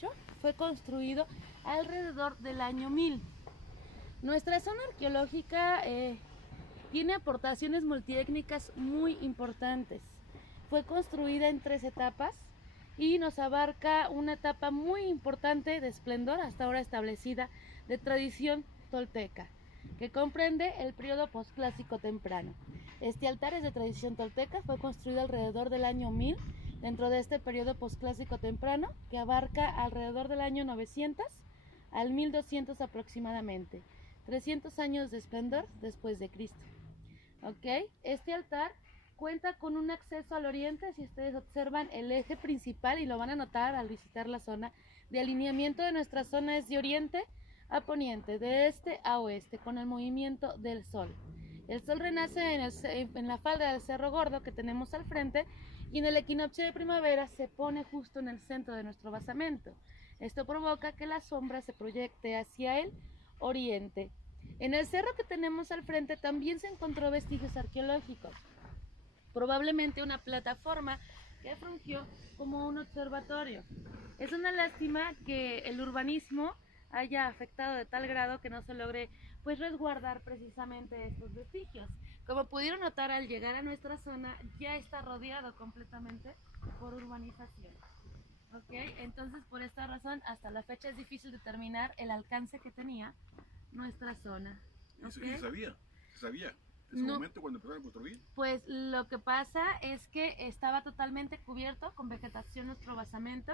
hecho fue construido alrededor del año 1000. Nuestra zona arqueológica tiene aportaciones multiétnicas muy importantes. Fue construida en 3 etapas y nos abarca una etapa muy importante de esplendor hasta ahora establecida de tradición tolteca, que comprende el periodo posclásico temprano. Este altar es de tradición tolteca, fue construido alrededor del año 1000 dentro de este periodo posclásico temprano, que abarca alrededor del año 900 al 1200 aproximadamente, 300 años de esplendor después de Cristo. ¿Ok? Este altar cuenta con un acceso al oriente. Si ustedes observan, el eje principal, y lo van a notar al visitar la zona, de alineamiento de nuestra zona es de oriente a poniente, de este a oeste, con el movimiento del sol. El sol renace en la falda del Cerro Gordo que tenemos al frente, y en el equinoccio de primavera se pone justo en el centro de nuestro basamento. Esto provoca que la sombra se proyecte hacia el oriente. En el cerro que tenemos al frente también se encontró vestigios arqueológicos, probablemente una plataforma que fungió como un observatorio. Es una lástima que el urbanismo haya afectado de tal grado que no se logre pues resguardar precisamente estos vestigios. Como pudieron notar, al llegar a nuestra zona ya está rodeado completamente por urbanización. ¿Ok? Entonces, por esta razón, hasta la fecha es difícil determinar el alcance que tenía nuestra zona. ¿Okay? ¿Okay? Se sabía en ese momento cuando empezaron a construir. Pues lo que pasa es que estaba totalmente cubierto con vegetación nuestro basamento.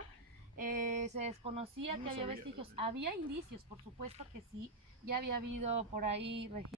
Se desconocía que había vestigios. Había indicios, por supuesto que sí, ya había habido por ahí registros